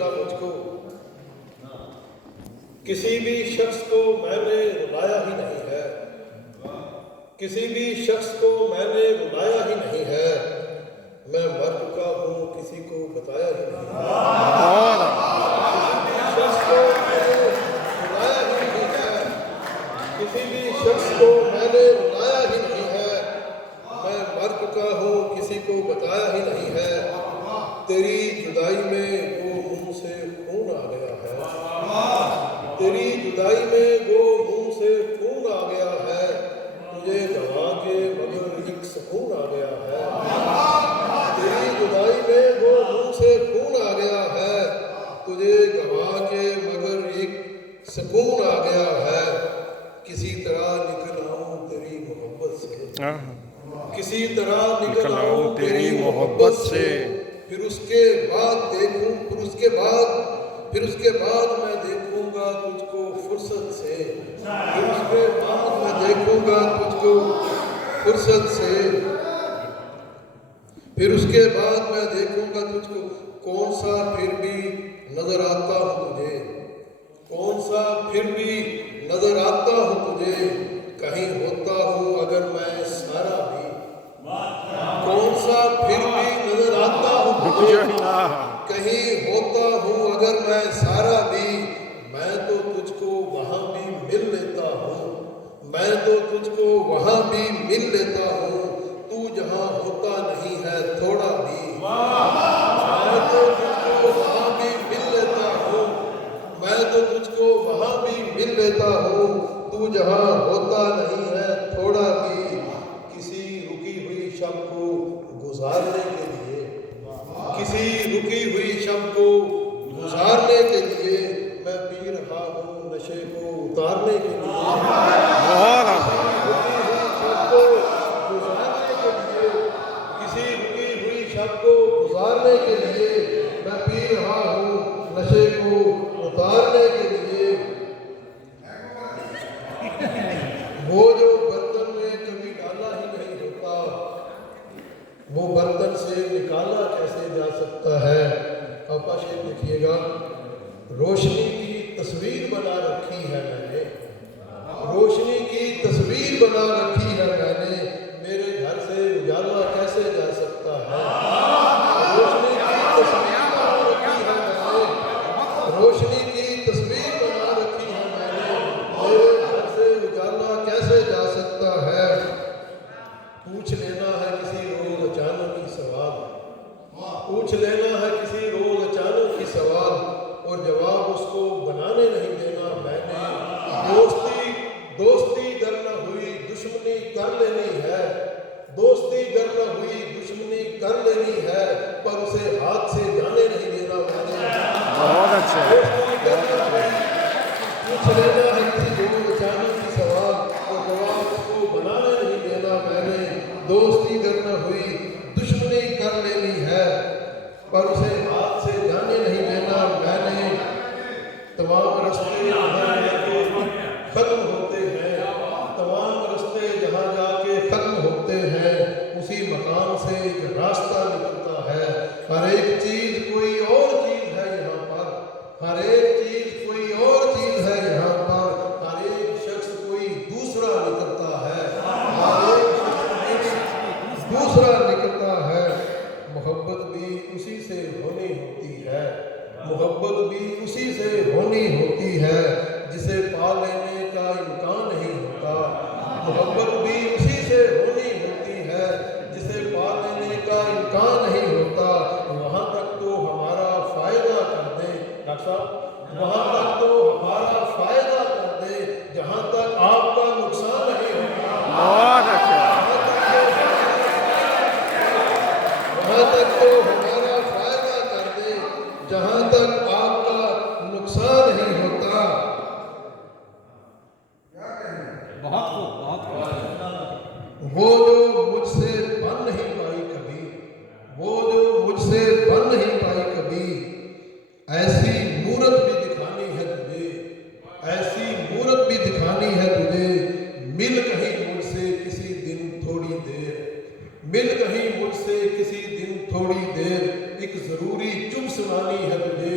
ملا مجھ کو، کسی بھی شخص کو میں نے رلایا ہی نہیں ہے، کسی بھی شخص کو میں نے رلایا ہی نہیں ہے، میں مر چکا ہوں کسی کو بتایا ہی نہیں ہے، شخص کو میں نے رلایا ہی نہیں ہے، کسی بھی شخص کو میں نے رلایا ہی نہیں ہے، میں مر چکا ہوں کسی کو بتایا ہی نہیں ہے، تیری جدائی میں وہ منہ سے خون آ گیا ہے، تیری جدائی میں وہ منہ سے خون آ گیا ہے، تجھے گوا کے مگر ایک سکون آ گیا ہے، تیری جدائی میں وہ منہ سے خون آ گیا ہے، تجھے گوا کے مگر ایک سکون آ گیا ہے، کسی طرح نکل آؤں تیری محبت سے، کسی طرح نکل آؤں تیری محبت سے، پھر اس کے بعد دیکھوں پھر اس کے بعد میں دیکھوں گا تجھ کو فرصت سے، پھر اس کے بعد میں دیکھوں گا تجھ کو فرصت سے، پھر اس کے بعد میں دیکھوں گا تجھ کو، کون سا پھر بھی نظر آتا ہوں تجھے، کون سا پھر بھی نظر آتا ہوں تجھے، کہیں ہوتا ہوں اگر میں سارا بھی، کون سا پھر بھی نظر آتا ہوں تجھے، کہیں ہوتا ہوں اگر میں سارا بھی، میں تو تجھ کو وہاں بھی مل لیتا ہوں، میں تو تجھ کو وہاں بھی مل لیتا ہوں، تو جہاں ہوتا نہیں ہے تھوڑا بھی، میں تو تجھ کو وہاں بھی مل لیتا ہوں، میں تو تجھ کو وہاں بھی مل لیتا ہوں، تو جہاں ہوتا نہیں ہے تھوڑا بھی، کسی رکی ہوئی شب کو گزارنے کے لیے، کسی رکی ہوئی شب کو گزارنے کے لیے، میں پی رہا ہوں نشے کو اتارنے کے لیے، کسی رکی ہوئی شب کو گزارنے کے لیے، میں پی رہا ہوں نشے کو اتارنے کے لیے، وہ جو برتن میں کبھی ڈالا ہی نہیں ہوتا، وہ برتن سے نکالا کیسے جا سکتا ہے، آپا شیخ لکھیے گا، روشنی کی تصویر بنا رکھی ہے میں نے، روشنی کی تصویر بنا رکھی ہے میں نے، میرے گھر سے اجالا کیسے جا سکتا ہے، روشنی کی تصویر بنا رکھی ہے میں نے، روشنی کی تصویر بنا رکھی ہے میں نے، میرے گھر سے اجالا کیسے جا سکتا ہے، پوچھ لینا ہے کسی روز اچانک کی سوال، پوچھ لینا ہے کسی روز اچانک کی سوال، اور جواب اس کو بنانے نہیں دینا میں نے، دوستی گر نہ ہوئی دشمنی کر لینی ہے، دوستی گر نہ ہوئی دشمنی کر لینی ہے، پر اسے ہاتھ سے جانے نہیں دینا میں نے، بہت اچھا، دوستی گر نہ ہوئی، پوچھ لینا ہے کسی روز اچانک کی سوال، اور جواب اس کو بنانے نہیں دینا میں نے، دوستی گر نہ ہوئی دشمنی کر لینی ہے، پر اسے ہاتھ سے جانے نہیں دینا میں نے، تمام رستے جہاں جا کے ختم ہوتے ہیں، تمام رستے جہاں جا کے ختم ہوتے ہیں، اسی مقام سے ایک راستہ نکلتا ہے، ہر ایک چیز کوئی اور چیز ہے یہاں پر، ہر ایک چیز کوئی اور چیز ہے یہاں پر، ہر ایک شخص کوئی دوسرا نکلتا ہے، ہر ایک شخص دوسرا نکلتا ہے، محبت بھی اسی سے ہونی ہوتی ہے، محبت بھی اسی سے ہونی ہوتی ہے، جسے پا لینے کا امکان نہیں ہوتا، محبت بھی اسی سے ہونی ہوتی ہے، جسے پا لینے کا امکان نہیں ہوتا، وہاں تک تو ہمارا فائدہ کر دے ڈاکٹر صاحب، وہاں تک تو ہمارا فائدہ کر دے جہاں تک آپ کا نقصان نہیں ہوتا، بہت اچھا، وہاں تک تو ہمارا فائدہ کر دے جہاں تک آپ کا نقصان نہیں ہوتا، وہ جو مجھ سے بن نہیں پائی کبھی، وہ جو مجھ سے بن نہیں پائی کبھی، ایسی مورت بھی دکھانی ہے تجھے، ایسی مورت بھی دکھانی ہے تجھے، مل کہیں مجھ سے کسی دن تھوڑی دیر، مل کہیں مجھ سے کسی دن تھوڑی دیر، ایک ضروری چپ سنانی ہے تجھے،